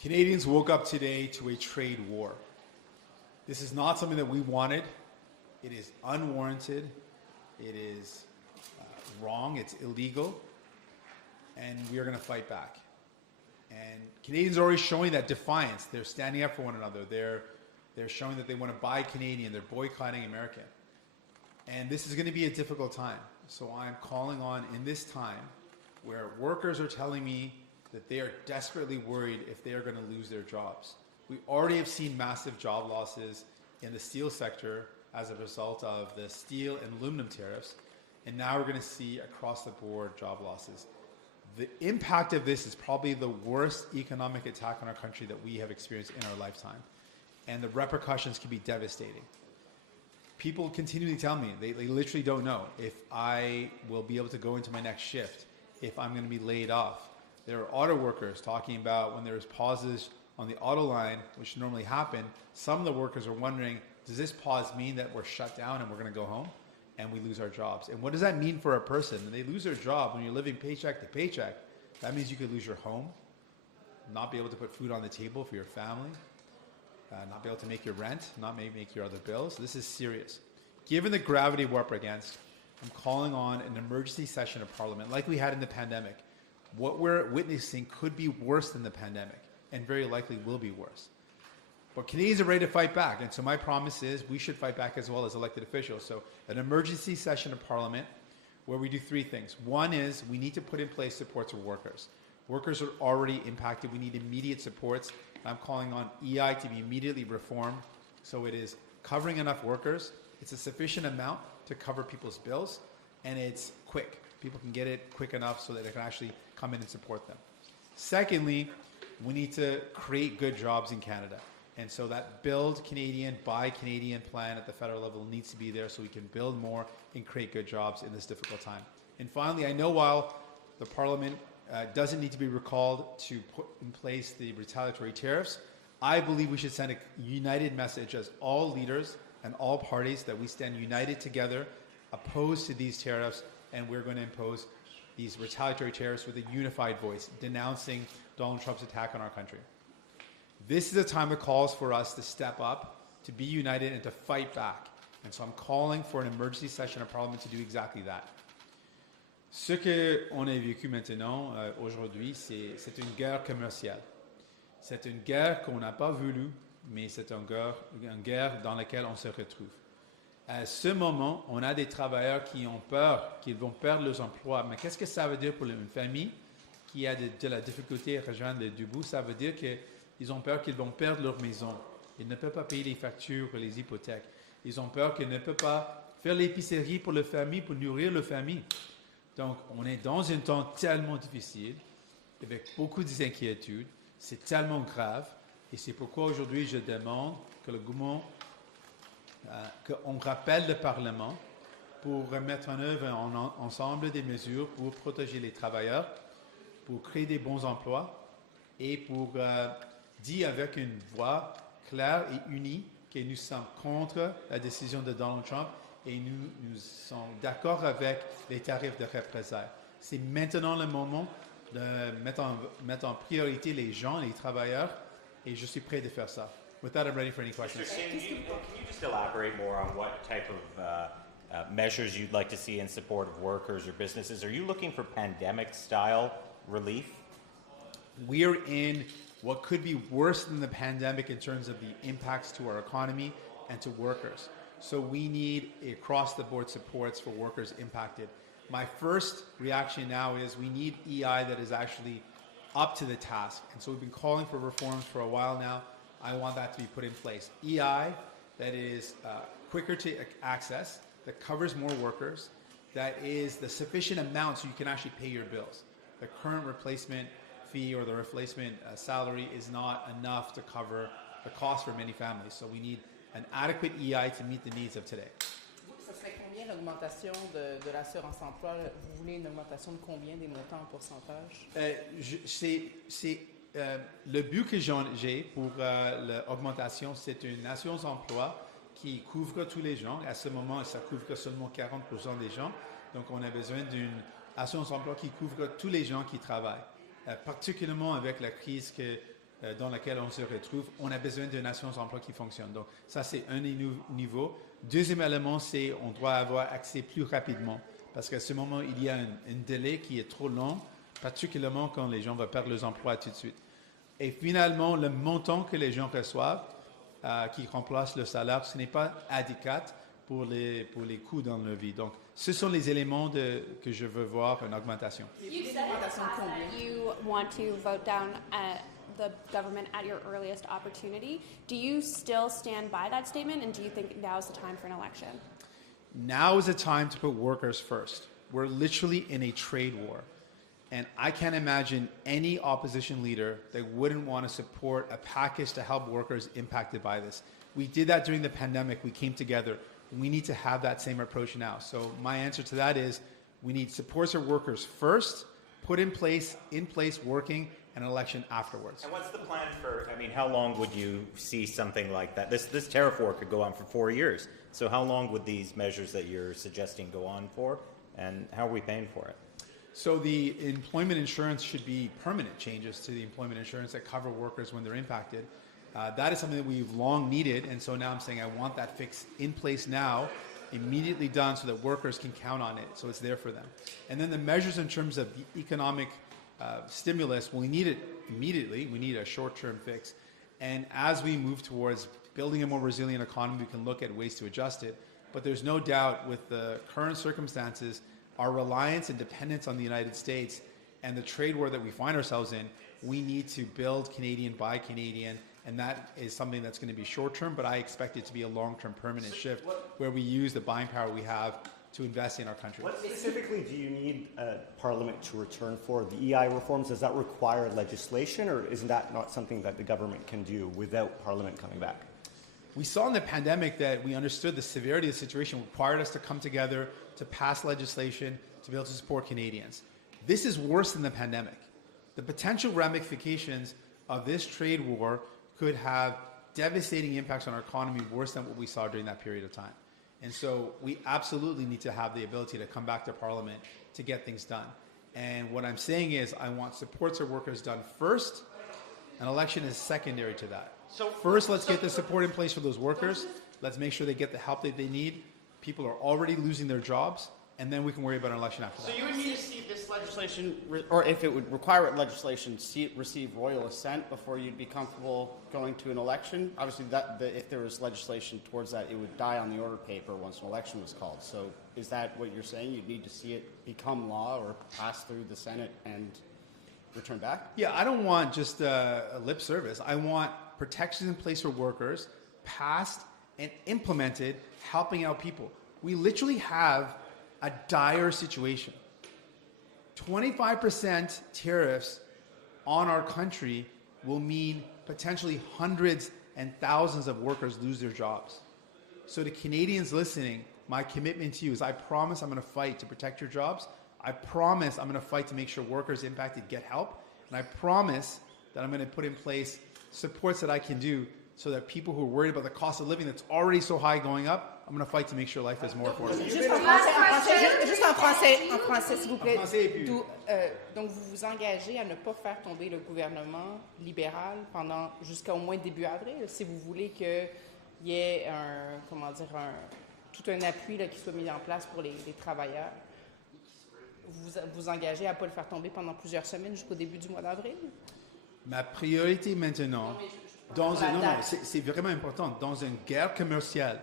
Canadians woke up today to a trade war. This is not something that we wanted. It is unwarranted. It is wrong. It's illegal. And we are going to fight back. And Canadians are already showing that defiance. They're standing up for one another. They're showing that they want to buy Canadian. They're boycotting American. And this is going to be a difficult time. So I'm calling on, in this time, where workers are telling me that they are desperately worried if they are going to lose their jobs. We already have seen massive job losses in the steel sector as a result of the steel and aluminum tariffs. And now we're going to see across the board job losses. The impact of this is probably the worst economic attack on our country that we have experienced in our lifetime. And the repercussions can be devastating. People continually tell me, they literally don't know if I will be able to go into my next shift, if I'm going to be laid off. There are auto workers talking about when there's pauses on the auto line, which normally happen, some of the workers are wondering, does this pause mean that we're shut down and we're going to go home and we lose our jobs? And what does that mean for a person? When they lose their job, when you're living paycheck to paycheck, that means you could lose your home, not be able to put food on the table for your family, not be able to make your rent, not make your other bills. This is serious. Given the gravity we're up against, I'm calling on an emergency session of Parliament, like we had in the pandemic. What we're witnessing could be worse than the pandemic, and very likely will be worse. But Canadians are ready to fight back, and so my promise is we should fight back as well as elected officials. So an emergency session of Parliament where we do three things. One is we need to put in place supports for workers. Workers are already impacted. We need immediate supports. I'm calling on EI to be immediately reformed so it is covering enough workers. It's a sufficient amount to cover people's bills, and it's quick. People can get it quick enough so that they can actually come in and support them. Secondly, we need to create good jobs in Canada. And so that build Canadian, buy Canadian plan at the federal level needs to be there so we can build more and create good jobs in this difficult time. And finally, I know while the Parliament doesn't need to be recalled to put in place the retaliatory tariffs, I believe we should send a united message as all leaders and all parties that we stand united together, opposed to these tariffs, and we're going to impose these retaliatory tariffs with a unified voice, denouncing Donald Trump's attack on our country. This is a time that calls for us to step up, to be united, and to fight back. And so I'm calling for an emergency session of Parliament to do exactly that. Ce qu'on a vécu maintenant, aujourd'hui, c'est une guerre commerciale. C'est une guerre qu'on n'a pas voulu, mais c'est une guerre dans laquelle on se retrouve. À ce moment, on a des travailleurs qui ont peur qu'ils vont perdre leurs emplois. Mais qu'est-ce que ça veut dire pour une famille qui a de la difficulté à rejoindre le debout? Ça veut dire qu'ils ont peur qu'ils vont perdre leur maison. Ils ne peuvent pas payer les factures, les hypothèques. Ils ont peur qu'ils ne peuvent pas faire l'épicerie pour leur famille, pour nourrir leur famille. Donc, on est dans un temps tellement difficile, avec beaucoup d'inquiétudes. C'est tellement grave. Et c'est pourquoi aujourd'hui, je demande que le gouvernement qu'on rappelle le Parlement pour mettre en œuvre ensemble des mesures pour protéger les travailleurs, pour créer des bons emplois et pour dire avec une voix claire et unie que nous sommes contre la décision de Donald Trump et nous sommes d'accord avec les tarifs de représailles. C'est maintenant le moment de mettre en priorité les gens, les travailleurs, et je suis prêt de faire ça. With that, I'm ready for any questions. Mr. Singh, can you just elaborate more on what type of measures you'd like to see in support of workers or businesses? Are you looking for pandemic-style relief? We're in what could be worse than the pandemic in terms of the impacts to our economy and to workers. So we need across-the-board supports for workers impacted. My first reaction now is we need EI that is actually up to the task. And so we've been calling for reforms for a while now. I want that to be put in place. EI that is quicker to access, that covers more workers, that is the sufficient amount so you can actually pay your bills. The current replacement fee or the replacement salary is not enough to cover the cost for many families. So we need an adequate EI to meet the needs of today. Ça serait combien l'augmentation de l'assurance emploi? Vous voulez une augmentation de combien des montants en pourcentage? Le but que j'ai pour l'augmentation, c'est une assurance emploi qui couvre tous les gens. À ce moment, ça couvre seulement 40% des gens. Donc, on a besoin d'une assurance emploi qui couvre tous les gens qui travaillent. Particulièrement avec la crise que dans laquelle on se retrouve, on a besoin d'une assurance emploi qui fonctionne. Donc, ça, c'est un niveau. Deuxième élément, c'est on doit avoir accès plus rapidement. Parce qu'à ce moment, il y a un délai qui est trop long, particulièrement quand les gens vont perdre leurs emplois tout de suite. Et finalement, le montant que les gens reçoivent, qui remplace le salaire, ce n'est pas adéquat pour les coûts dans leur vie. Donc, ce sont les éléments que je veux voir une augmentation. You said in the past that you want to vote down the government at your earliest opportunity. Do you still stand by that statement, and do you think now is the time for an election? Now is the time to put workers first. We're literally in a trade war. And I can't imagine any opposition leader that wouldn't want to support a package to help workers impacted by this. We did that during the pandemic. We came together. We need to have that same approach now. So my answer to that is we need supports for workers first, put in place working, an election afterwards. And what's the plan for, I mean, how long would you see something like that? This tariff war could go on for 4 years. So how long would these measures that you're suggesting go on for? And how are we paying for it? So the employment insurance should be permanent changes to the employment insurance that cover workers when they're impacted. That is something that we've long needed, and so now I'm saying I want that fix in place now, immediately done so that workers can count on it, so it's there for them. And then the measures in terms of the economic stimulus, well, we need it immediately. We need a short-term fix. And as we move towards building a more resilient economy, we can look at ways to adjust it. But there's no doubt with the current circumstances, our reliance and dependence on the United States and the trade war that we find ourselves in, we need to build Canadian by Canadian, and that is something that's going to be short-term, but I expect it to be a long-term permanent shift where we use the buying power we have to invest in our country. What specifically do you need Parliament to return for? The EI reforms, does that require legislation, or is that not something that the government can do without Parliament coming back? We saw in the pandemic that we understood the severity of the situation required us to come together to pass legislation to be able to support Canadians. This is worse than the pandemic. The potential ramifications of this trade war could have devastating impacts on our economy worse than what we saw during that period of time. And so we absolutely need to have the ability to come back to Parliament to get things done. And what I'm saying is I want supports of workers done first. An election is secondary to that. So first, let's get the support in place for those workers. Let's make sure they get the help that they need. People are already losing their jobs, and then we can worry about an election after that. So you would need to see this legislation, or if it would require legislation, see it receive royal assent before you'd be comfortable going to an election? Obviously, if there was legislation towards that, it would die on the order paper once an election was called. So is that what you're saying? You'd need to see it become law or pass through the Senate and return back? Yeah, I don't want just a lip service. I want protections in place for workers, passed and implemented, helping out people. We literally have a dire situation. 25% tariffs on our country will mean potentially hundreds and thousands of workers lose their jobs. So to Canadians listening, my commitment to you is I promise I'm going to fight to protect your jobs. I promise I'm going to fight to make sure workers impacted get help. And I promise that I'm going to put in place supports that I can do so that people who are worried about the cost of living that's already so high going up, I'm going to fight to make sure life is more affordable. Juste en français, s'il vous plaît. Donc, vous vous engagez à ne pas faire tomber le gouvernement libéral jusqu'au moins début avril, si vous voulez qu'il y ait tout un appui là, qui soit mis en place pour les travailleurs. Vous vous engagez à ne pas le faire tomber pendant plusieurs semaines jusqu'au début du mois d'avril? Ma priorité maintenant, c'est vraiment important, dans une guerre commerciale,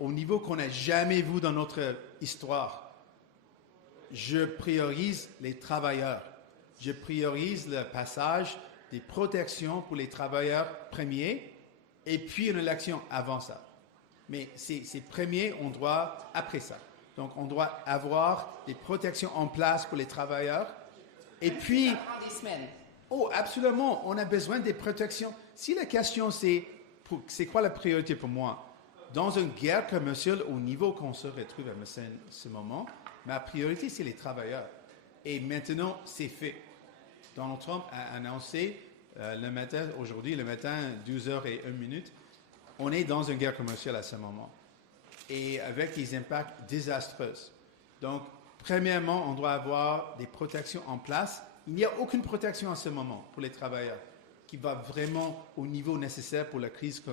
au niveau qu'on n'a jamais vu dans notre histoire, je priorise les travailleurs. Je priorise le passage des protections pour les travailleurs premiers et puis une élection avant ça. Mais c'est premier, on doit après ça. Donc, on doit avoir des protections en place pour les travailleurs. Et puis... Ça prend des semaines. Oh, absolument. On a besoin des protections. Si la question c'est quoi la priorité pour moi? Dans une guerre commerciale au niveau qu'on se retrouve à ce moment, ma priorité, c'est les travailleurs. Et maintenant, c'est fait. Donald Trump a annoncé aujourd'hui, le matin, 12h01, on est dans une guerre commerciale à ce moment. Et avec des impacts désastreux. Donc, premièrement, on doit avoir des protections en place. Il n'y a aucune protection en ce moment pour les travailleurs. qui va vraiment au niveau nécessaire pour la crise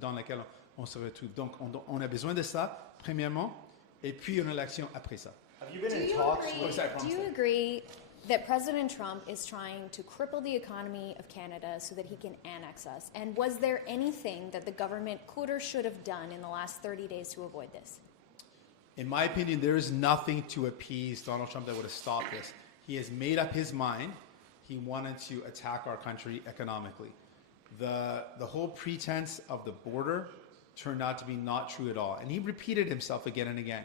dans laquelle on se retrouve. Donc, on a besoin de ça, premièrement, et puis on a l'action après ça. Have you been in talks with... Do you agree that President Trump is trying to cripple the economy of Canada so that he can annex us? And was there anything that the government could or should have done in the last 30 days to avoid this? In my opinion, there is nothing to appease Donald Trump that would have stopped this. He has made up his mind. He wanted to attack our country economically. The whole pretense of the border turned out to be not true at all. And he repeated himself again and again.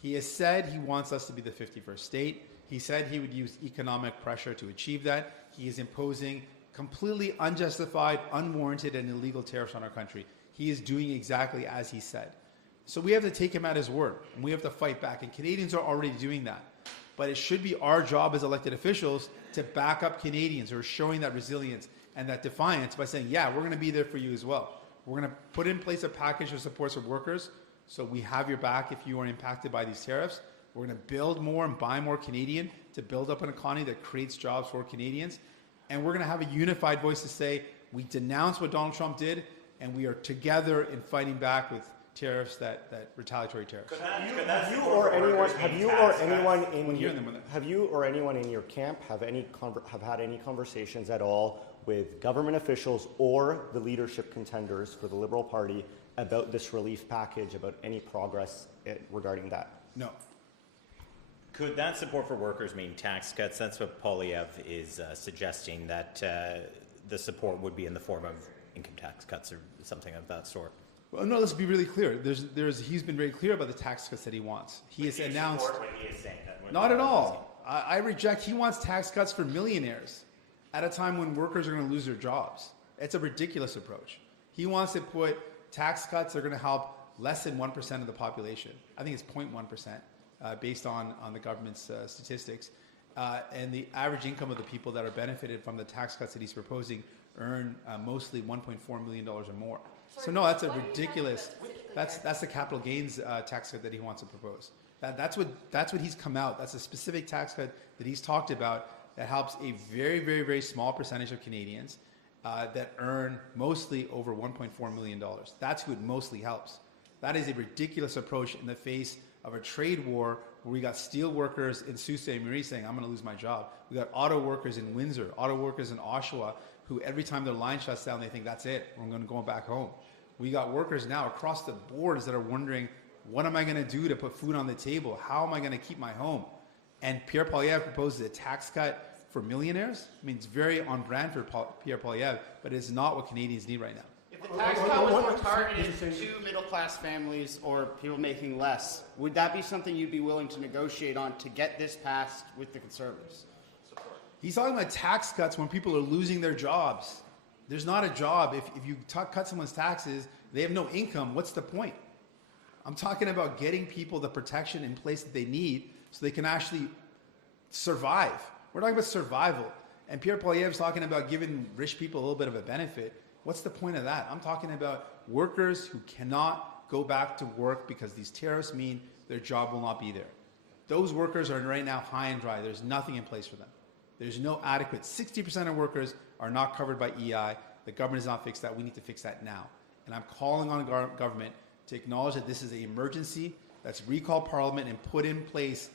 He has said he wants us to be the 51st state. He said he would use economic pressure to achieve that. He is imposing completely unjustified, unwarranted, and illegal tariffs on our country. He is doing exactly as he said. So we have to take him at his word, and we have to fight back. And Canadians are already doing that. But it should be our job as elected officials to back up Canadians who are showing that resilience and that defiance by saying, yeah, we're going to be there for you as well. We're going to put in place a package of supports for workers, so we have your back if you are impacted by these tariffs. We're going to build more and buy more Canadian to build up an economy that creates jobs for Canadians. And we're going to have a unified voice to say, we denounce what Donald Trump did, and we are together in fighting back with tariffs, that retaliatory tariffs. Have you or anyone in your camp have had any conversations at all with government officials or the leadership contenders for the Liberal Party about this relief package, about any progress regarding that? No. Could that support for workers mean tax cuts? That's what Poilievre is suggesting, that the support would be in the form of income tax cuts or something of that sort. Well, no, let's be really clear. He's been very clear about the tax cuts that he wants. He has announced. What he is saying that Not at all. I reject. He wants tax cuts for millionaires at a time when workers are going to lose their jobs. It's a ridiculous approach. He wants to put tax cuts that are going to help less than 1% of the population. I think it's 0.1% based on the government's statistics. And the average income of the people that are benefited from the tax cuts that he's proposing earn mostly $1.4 million or more. So no, that's a ridiculous. That's the capital gains tax cut that he wants to propose. That's what he's come out. That's a specific tax cut that he's talked about that helps a very, very, very small percentage of Canadians that earn mostly over $1.4 million. That's who it mostly helps. That is a ridiculous approach in the face of a trade war where we got steel workers in Sault Ste. Marie saying, I'm going to lose my job. We got auto workers in Windsor, auto workers in Oshawa, who every time their line shuts down, they think, that's it, I'm going to go back home. We got workers now across the boards that are wondering, what am I going to do to put food on the table? How am I going to keep my home? And Pierre Poilievre proposes a tax cut for millionaires. I mean, it's very on brand for Pierre Poilievre, but it's not what Canadians need right now. If the tax cut was more targeted to middle-class families or people making less, would that be something you'd be willing to negotiate on to get this passed with the Conservatives? He's talking about tax cuts when people are losing their jobs. There's not a job. If you cut someone's taxes, they have no income. What's the point? I'm talking about getting people the protection in place that they need so they can actually survive. We're talking about survival. And Pierre Poilievre is talking about giving rich people a little bit of a benefit. What's the point of that? I'm talking about workers who cannot go back to work because these tariffs mean their job will not be there. Those workers are right now high and dry. There's nothing in place for them. There's no adequate. 60% of workers are not covered by EI. The government has not fixed that. We need to fix that now. And I'm calling on government to acknowledge that this is an emergency. Let's recall Parliament and put in place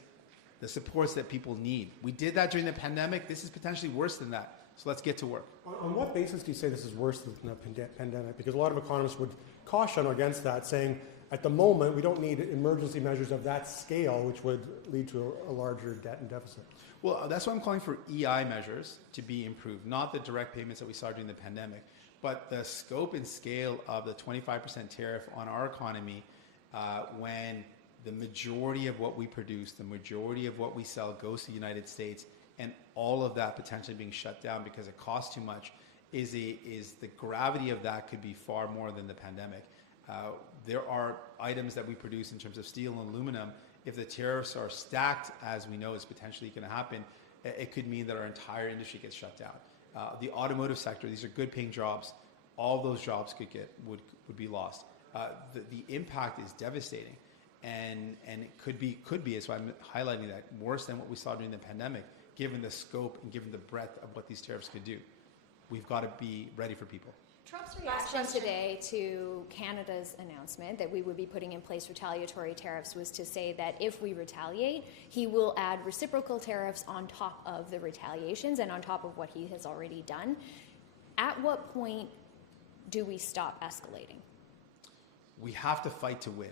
the supports that people need. We did that during the pandemic. This is potentially worse than that. So let's get to work. On what basis do you say this is worse than the pandemic? Because a lot of economists would caution against that, saying at the moment we don't need emergency measures of that scale, which would lead to a larger debt and deficit. Well, that's why I'm calling for EI measures to be improved, not the direct payments that we saw during the pandemic, but the scope and scale of the 25% tariff on our economy when the majority of what we produce, the majority of what we sell goes to the United States, and all of that potentially being shut down because it costs too much, is the gravity of that could be far more than the pandemic. There are items that we produce in terms of steel and aluminum. If the tariffs are stacked, as we know is potentially going to happen, it could mean that our entire industry gets shut down. The automotive sector, these are good paying jobs. All those jobs would be lost. The impact is devastating. And it could be, as I'm highlighting that, worse than what we saw during the pandemic, given the scope and given the breadth of what these tariffs could do. we've got to be ready for people. Trump's reaction today to Canada's announcement that we would be putting in place retaliatory tariffs was to say that if we retaliate, he will add reciprocal tariffs on top of the retaliations and on top of what he has already done. At what point do we stop escalating? We have to fight to win.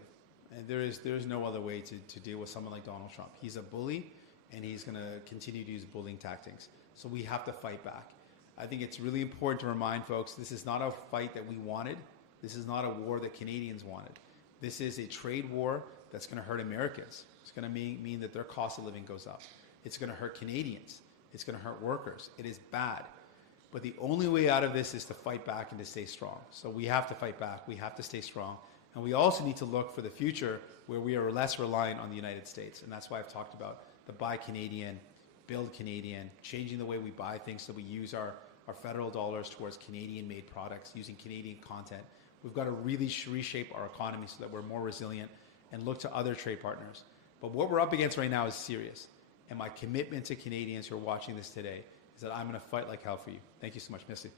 And there is no other way to deal with someone like Donald Trump. He's a bully, and he's going to continue to use bullying tactics. So we have to fight back. I think it's really important to remind folks this is not a fight that we wanted. This is not a war that Canadians wanted. This is a trade war that's going to hurt Americans. It's going to mean that their cost of living goes up. It's going to hurt Canadians. It's going to hurt workers. It is bad. But the only way out of this is to fight back and to stay strong. So we have to fight back. We have to stay strong. And we also need to look for the future where we are less reliant on the United States. And that's why I've talked about the Buy Canadian, Build Canadian, changing the way we buy things so we use our federal dollars towards Canadian-made products, using Canadian content. We've got to really reshape our economy so that we're more resilient and look to other trade partners. But what we're up against right now is serious. And my commitment to Canadians who are watching this today is that I'm going to fight like hell for you. Thank you so much, Missy.